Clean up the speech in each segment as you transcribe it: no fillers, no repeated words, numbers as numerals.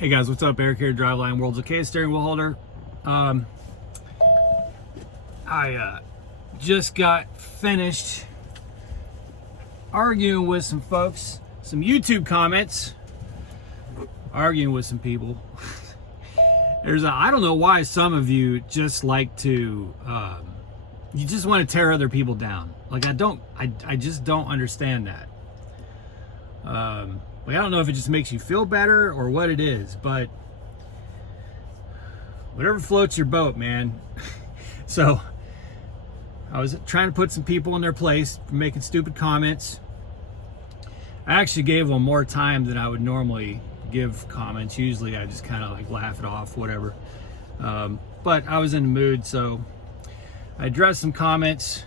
Hey guys, what's up? Eric here, Driveline World's okay steering wheel holder. I just got finished arguing with some folks, some YouTube comments, arguing with some people. I don't know why some of you just like to, you just want to tear other people down. Like I just don't understand that. Like, I don't know if it just makes you feel better or what it is, but whatever floats your boat, man. So I was trying to put some people in their place for making stupid comments. I actually gave them more time than I would normally give comments. Usually I just kind of like laugh it off, whatever. But I was in the mood, so I addressed some comments.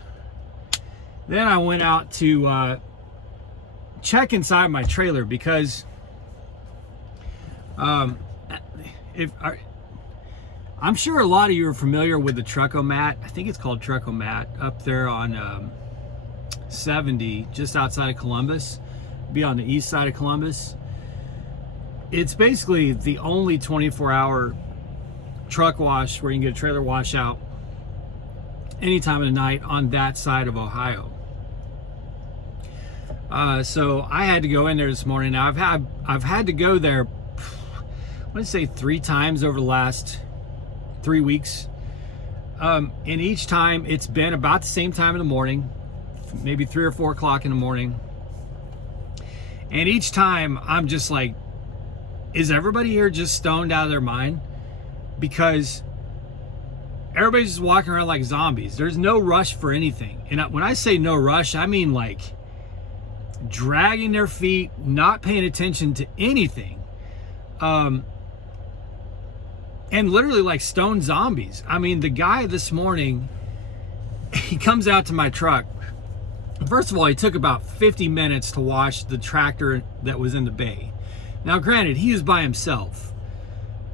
Then I went out to check inside my trailer because I'm sure a lot of you are familiar with the Truckomat. I think it's called Truckomat, up there on 70, just outside of Columbus, be on the east side of Columbus. It's basically the only 24-hour truck wash where you can get a trailer wash out any time of the night on that side of Ohio. So I had to go in there this morning. Now I've had to go there, I want to say 3 times over the last 3 weeks. And each time it's been about the same time in the morning, maybe 3 or 4 o'clock in the morning. And each time I'm just like, is everybody here just stoned out of their mind? Because everybody's just walking around like zombies. There's no rush for anything. And when I say no rush, I mean like dragging their feet, not paying attention to anything, and literally like stone zombies. I mean, the guy this morning, he comes out to my truck. First of all, he took about 50 minutes to wash the tractor that was in the bay. Now granted, he was by himself,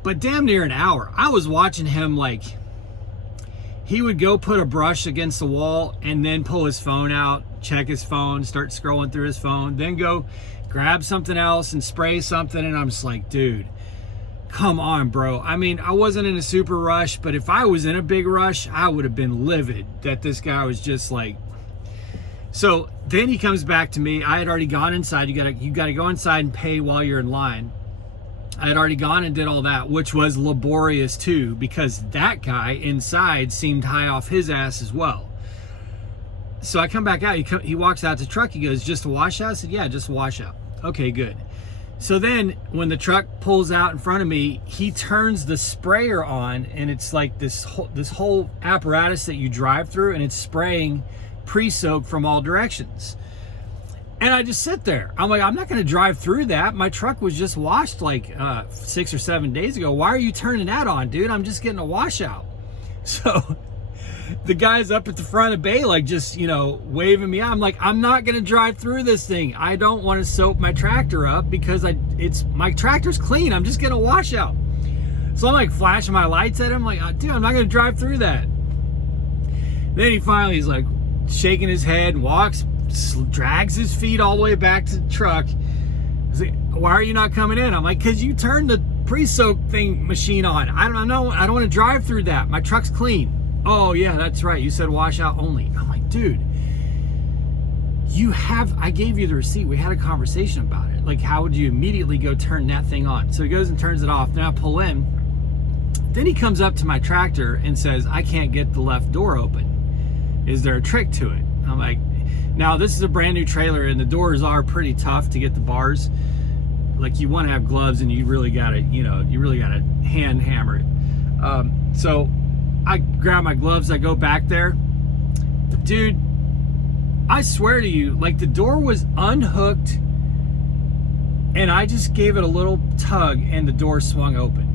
but damn near an hour. I was watching him, like, he would go put a brush against the wall and then pull his phone out, check his phone, start scrolling through his phone, then go grab something else and spray something. And I'm just like, dude, come on, bro. I mean, I wasn't in a super rush, but if I was in a big rush, I would have been livid that this guy was just like. So then he comes back to me. I had already gone inside. You gotta go inside and pay while you're in line. I had already gone and did all that, which was laborious too, because that guy inside seemed high off his ass as well. So I come back out, he walks out to the truck, he goes, just a washout? I said, yeah, just a washout. Okay, good. So then when the truck pulls out in front of me, he turns the sprayer on, and it's like this whole apparatus that you drive through, and it's spraying pre-soak from all directions. And I just sit there. I'm like, I'm not gonna drive through that. My truck was just washed like 6 or 7 days ago. Why are you turning that on, dude? I'm just getting a washout. So the guy's up at the front of the bay, like, just, you know, waving me out. I'm like, I'm not gonna drive through this thing. I don't want to soap my tractor up because my tractor's clean. I'm just getting a washout. So I'm like flashing my lights at him, like, dude, I'm not gonna drive through that. Then he's like shaking his head and walks, drags his feet all the way back to the truck. He's like, why are you not coming in? I'm like, because you turned the pre-soak machine on. I don't know. I don't want to drive through that. My truck's clean. Oh yeah, that's right. You said washout only. I'm like, dude, I gave you the receipt. We had a conversation about it. Like, how would you immediately go turn that thing on? So he goes and turns it off. Then I pull in. Then he comes up to my tractor and says, I can't get the left door open. Is there a trick to it? I'm like, now this is a brand new trailer and the doors are pretty tough to get the bars. Like, you want to have gloves and you really gotta hand hammer it. So I grab my gloves, I go back there. Dude, I swear to you, like, the door was unhooked and I just gave it a little tug and the door swung open.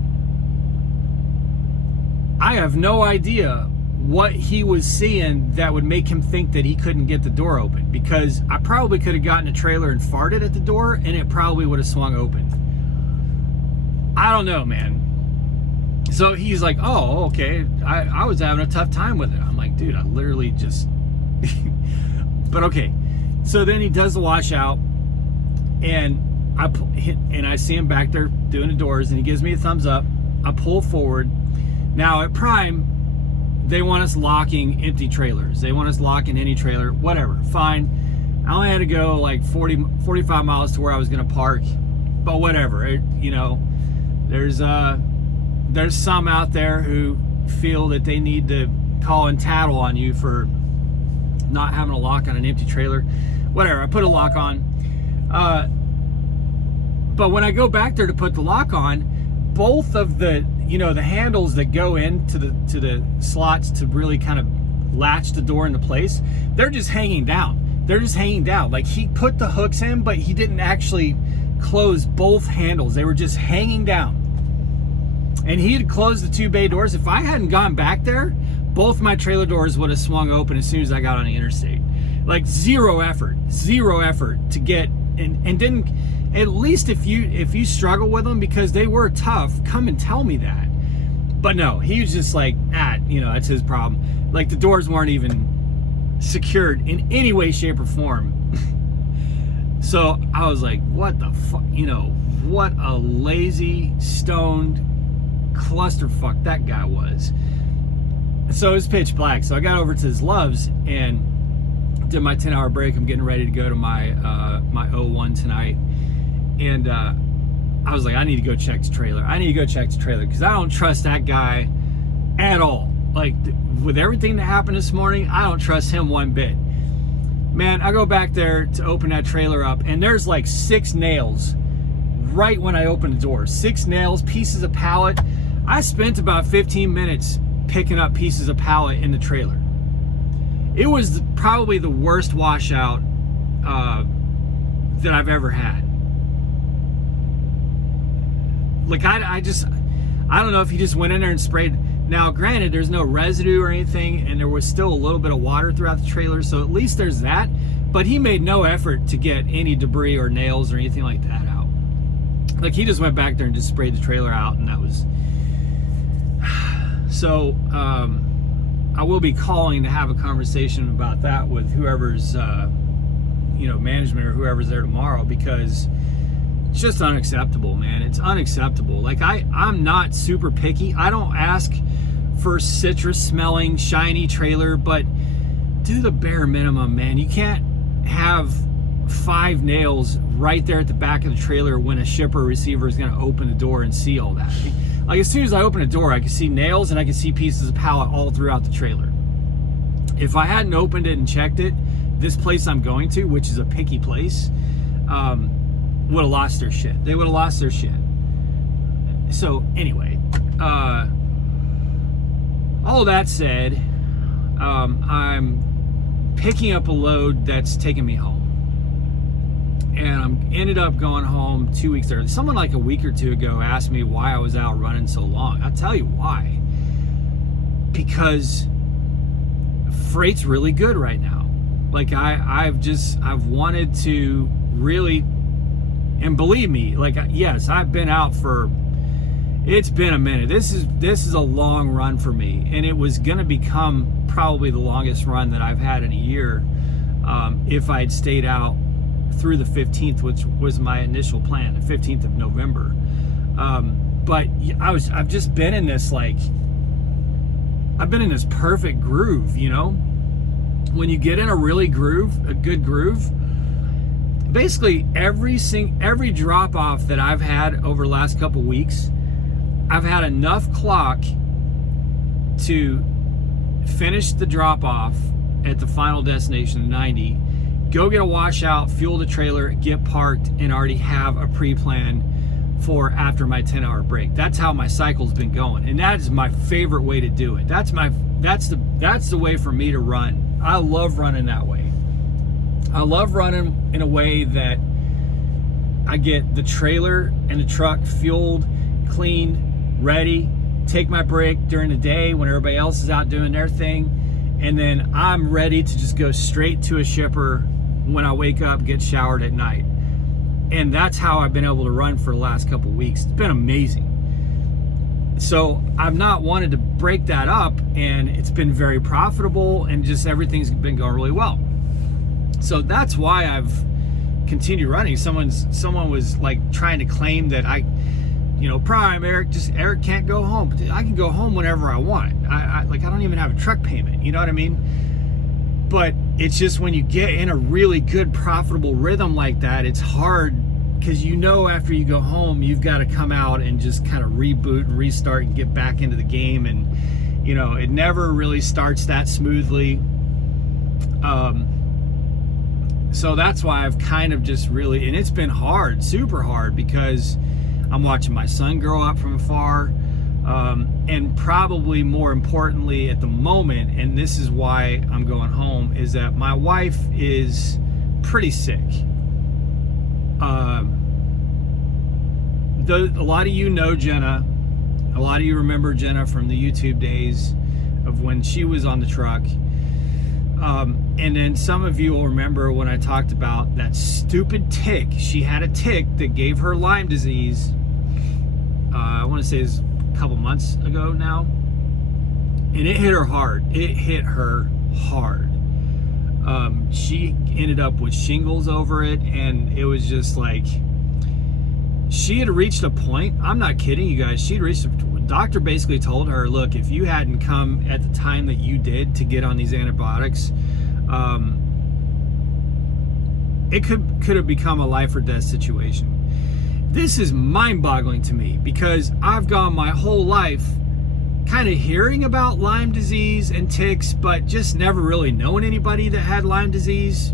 I have no idea what he was seeing that would make him think that he couldn't get the door open, because I probably could have gotten a trailer and farted at the door and it probably would have swung open. I don't know, man. So he's like, oh, okay. I was having a tough time with it. I'm like, dude, I literally just but okay. So then he does the washout, and and I see him back there doing the doors, and he gives me a thumbs up. I pull forward. Now at Prime, they want us locking empty trailers. They want us locking any trailer, whatever, fine. I only had to go like 45 miles to where I was gonna park, but whatever. There's some out there who feel that they need to call and tattle on you for not having a lock on an empty trailer. Whatever, I put a lock on. But when I go back there to put the lock on, both of the handles that go into the slots to really kind of latch the door into place, they're just hanging down. They're just hanging down. Like, he put the hooks in, but he didn't actually close both handles. They were just hanging down. And he had closed the 2 bay doors. If I hadn't gone back there, both my trailer doors would have swung open as soon as I got on the interstate. Like, zero effort to get, and didn't, at least if you struggle with them, because they were tough, come and tell me that. But no, he was just like, that's his problem. Like, the doors weren't even secured in any way, shape, or form. So I was like, what the fuck, what a lazy, stoned clusterfuck that guy was. So it was pitch black. So I got over to his Loves and did my 10-hour break. I'm getting ready to go to my my 01 tonight. And I was like, I need to go check the trailer. Because I don't trust that guy at all. Like, with everything that happened this morning, I don't trust him one bit. Man, I go back there to open that trailer up, and there's like 6 nails right when I open the door. 6 nails, pieces of pallet. I spent about 15 minutes picking up pieces of pallet in the trailer. It was probably the worst washout that I've ever had. Like, I don't know if he just went in there and sprayed. Now, granted, there's no residue or anything, and there was still a little bit of water throughout the trailer, so at least there's that. But he made no effort to get any debris or nails or anything like that out. Like, he just went back there and just sprayed the trailer out, and that was... So, I will be calling to have a conversation about that with whoever's, management or whoever's there tomorrow, because it's just unacceptable, man. It's unacceptable. Like, I'm not super picky. I don't ask for citrus smelling, shiny trailer, but do the bare minimum, man. You can't have 5 nails right there at the back of the trailer when a shipper or receiver is going to open the door and see all that. Like, as soon as I open the door, I can see nails and I can see pieces of pallet all throughout the trailer. If I hadn't opened it and checked it, this place I'm going to, which is a picky place, would have lost their shit. They would have lost their shit. So anyway, all that said, I'm picking up a load that's taking me home. And I ended up going home 2 weeks early. Someone like a week or two ago asked me why I was out running so long. I'll tell you why. Because freight's really good right now. Like, I've wanted to really, and believe me, like, yes, I've been out for, it's been a minute. This is a long run for me, and it was gonna become probably the longest run that I've had in a year, if I'd stayed out through the 15th, which was my initial plan, the 15th of November. But I've just been in this, like, I've been in this perfect groove, when you get in a good groove, basically every drop off that I've had over the last couple weeks, I've had enough clock to finish the drop off at the final destination, 90, go get a washout, fuel the trailer, get parked, and already have a pre-plan for after my 10-hour break. That's how my cycle's been going, and that is my favorite way to do it. That's the way for me to run. I love running that way. I love running in a way that I get the trailer and the truck fueled, cleaned, ready, take my break during the day when everybody else is out doing their thing, and then I'm ready to just go straight to a shipper when I wake up, get showered at night. And that's how I've been able to run for the last couple weeks. It's been amazing. So I've not wanted to break that up, and it's been very profitable, and just everything's been going really well. So that's why I've continued running. Someone was like trying to claim that Prime Eric can't go home. But I can go home whenever I want. I don't even have a truck payment. You know what I mean? But it's just when you get in a really good profitable rhythm like that, it's hard, because after you go home, you've got to come out and just kind of reboot and restart and get back into the game. And it never really starts that smoothly. So that's why I've kind of just really, and it's been hard, super hard, because I'm watching my son grow up from afar. And probably more importantly at the moment, and this is why I'm going home, is that my wife is pretty sick. A lot of you know Jenna. A lot of you remember Jenna from the YouTube days of when she was on the truck. And then some of you will remember when I talked about that stupid tick. She had a tick that gave her Lyme disease. I want to say it's a couple months ago now. And it hit her hard. She ended up with shingles over it, and it was just like, she had reached a point, I'm not kidding you guys, doctor basically told her, look, if you hadn't come at the time that you did to get on these antibiotics, it could have become a life or death situation. This is mind-boggling to me, because I've gone my whole life kind of hearing about Lyme disease and ticks, but just never really knowing anybody that had Lyme disease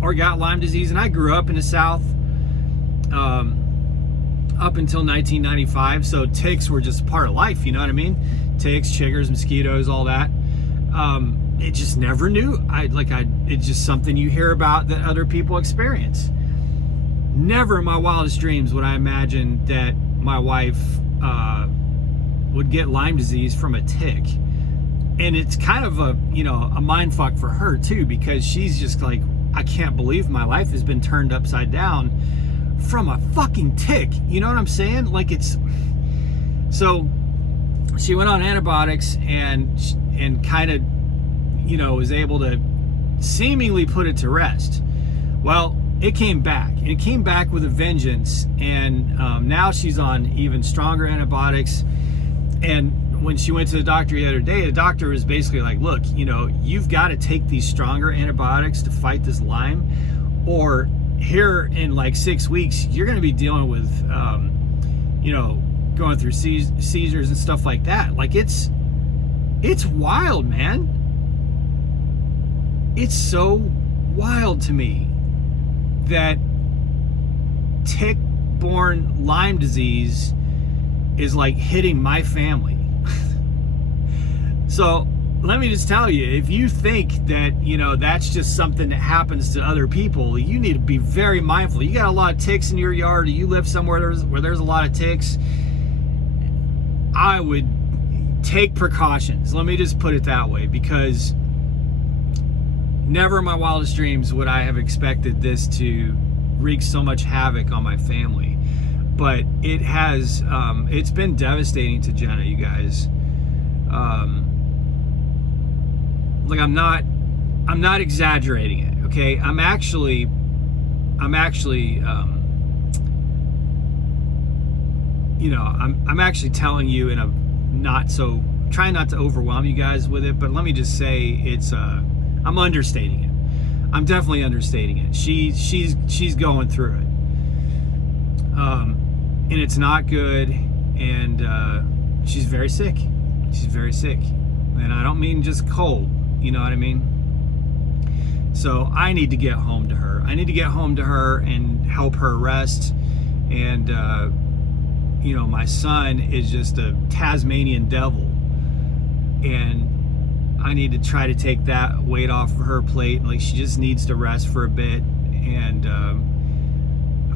or got Lyme disease. And I grew up in the South up until 1995, so ticks were just part of life, you know what I mean? Ticks, chiggers, mosquitoes, all that. It just never knew. It's just something you hear about that other people experience. Never in my wildest dreams would I imagine that my wife would get Lyme disease from a tick. And it's kind of a mind fuck for her too, because she's just like, I can't believe my life has been turned upside down from a fucking tick. You know what I'm saying? So she went on antibiotics and kind of, was able to seemingly put it to rest. Well, it came back, and it came back with a vengeance. And now she's on even stronger antibiotics. And when she went to the doctor the other day, the doctor was basically like, look, you've got to take these stronger antibiotics to fight this Lyme, or here in like 6 weeks, you're going to be dealing with, going through seizures and stuff like that. Like, it's wild, man. It's so wild to me that tick-borne Lyme disease is like hitting my family. So let me just tell you, if you think that, that's just something that happens to other people, you need to be very mindful. You got a lot of ticks in your yard, or you live somewhere where there's a lot of ticks, I would take precautions. Let me just put it that way, because never in my wildest dreams would I have expected this to wreak so much havoc on my family. But it has, it's been devastating to Jenna, you guys. I'm not exaggerating it, okay? I'm actually, I'm actually telling you in a trying not to overwhelm you guys with it, but let me just say it's, I'm understating it. I'm definitely understating it. She's going through it. And it's not good, and she's very sick. She's very sick. And I don't mean just cold, you know what I mean? So I need to get home to her. I need to get home to her and help her rest. And, my son is just a Tasmanian devil. And I need to try to take that weight off of her plate. Like, she just needs to rest for a bit and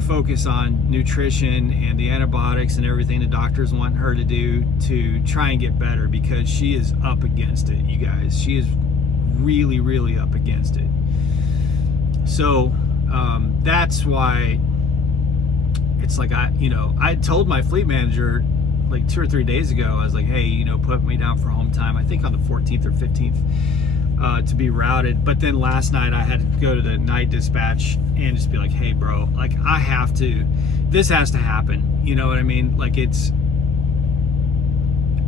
focus on nutrition and the antibiotics and everything the doctors want her to do to try and get better, because she is up against it, you guys. She is really, really up against it. So that's why it's like, I told my fleet manager like 2 or 3 days ago, I was like, hey, put me down for home time, I think on the 14th or 15th. to be routed. But then last night I had to go to the night dispatch and just be like, hey bro, like this has to happen. You know what I mean? Like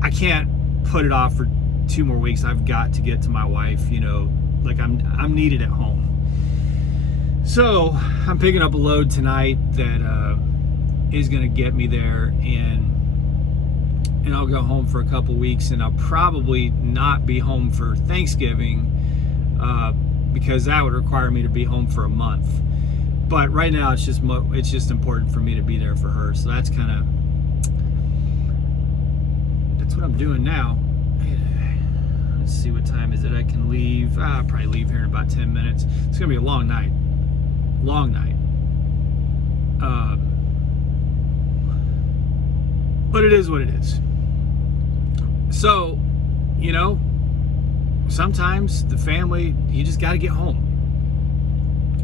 I can't put it off for 2 more weeks. I've got to get to my wife, you know, like I'm needed at home. So I'm picking up a load tonight that is gonna get me there, and I'll go home for a couple weeks, and I'll probably not be home for Thanksgiving because that would require me to be home for a month. But right now it's just important for me to be there for her. So that's what I'm doing now. Let's see, what time is it? I can leave. I'll probably leave here in about 10 minutes. It's gonna be a long night. But it is what it is. So, you know, sometimes the family, you just got to get home.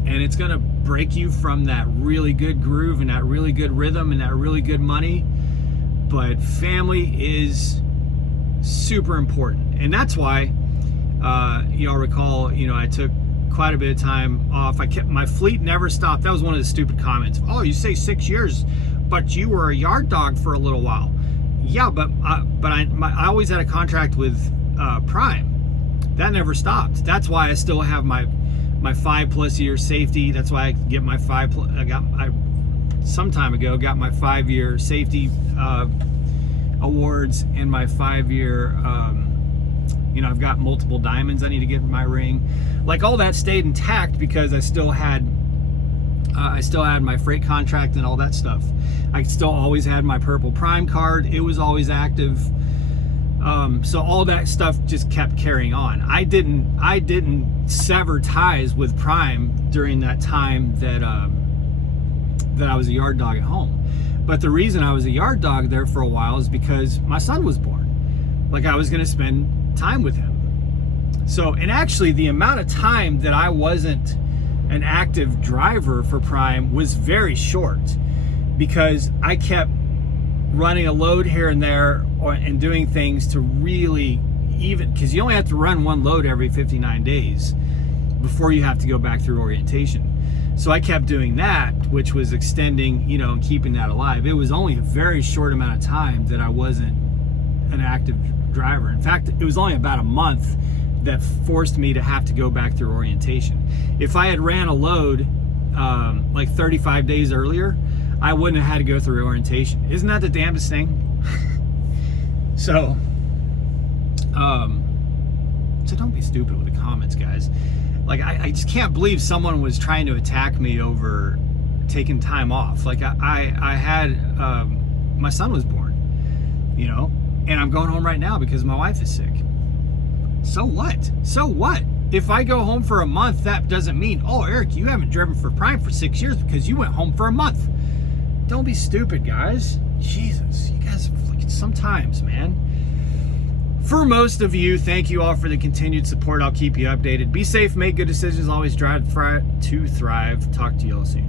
And it's going to break you from that really good groove and that really good rhythm and that really good money. But family is super important. And that's why, y'all recall, you know, I took quite a bit of time off. My fleet never stopped. That was one of the stupid comments. Oh, you say 6 years, but you were a yard dog for a little while. Yeah, but I always had a contract with Prime. That never stopped. That's why I still have my 5+ year safety. That's why I get my some time ago got my 5-year safety awards and my 5-year. You know, I've got multiple diamonds I need to get in my ring. Like, all that stayed intact because I still had my freight contract and all that stuff. I still always had my Purple Prime card. It was always active. So all that stuff just kept carrying on. I didn't sever ties with Prime during that time that I was a yard dog at home. But the reason I was a yard dog there for a while is because my son was born. Like, I was going to spend time with him. So, and actually the amount of time that I wasn't an active driver for Prime was very short, because I kept running a load here and there and doing things to really, even because you only have to run one load every 59 days before you have to go back through orientation. So I kept doing that, which was extending, you know, and keeping that alive. It was only a very short amount of time that I wasn't an active driver. In fact, it was only about a month that forced me to have to go back through orientation. If I had ran a load like 35 days earlier, I wouldn't have had to go through orientation. Isn't that the damnedest thing? So don't be stupid with the comments, guys. Like, I just can't believe someone was trying to attack me over taking time off. Like, I had my son was born, you know, and I'm going home right now because my wife is sick. So what? So what? If I go home for a month, that doesn't mean, oh, Eric, you haven't driven for Prime for 6 years because you went home for a month. Don't be stupid, guys. Jesus, you guys, like, sometimes, man. For most of you, thank you all for the continued support. I'll keep you updated. Be safe, make good decisions, always drive to thrive. Talk to you all soon.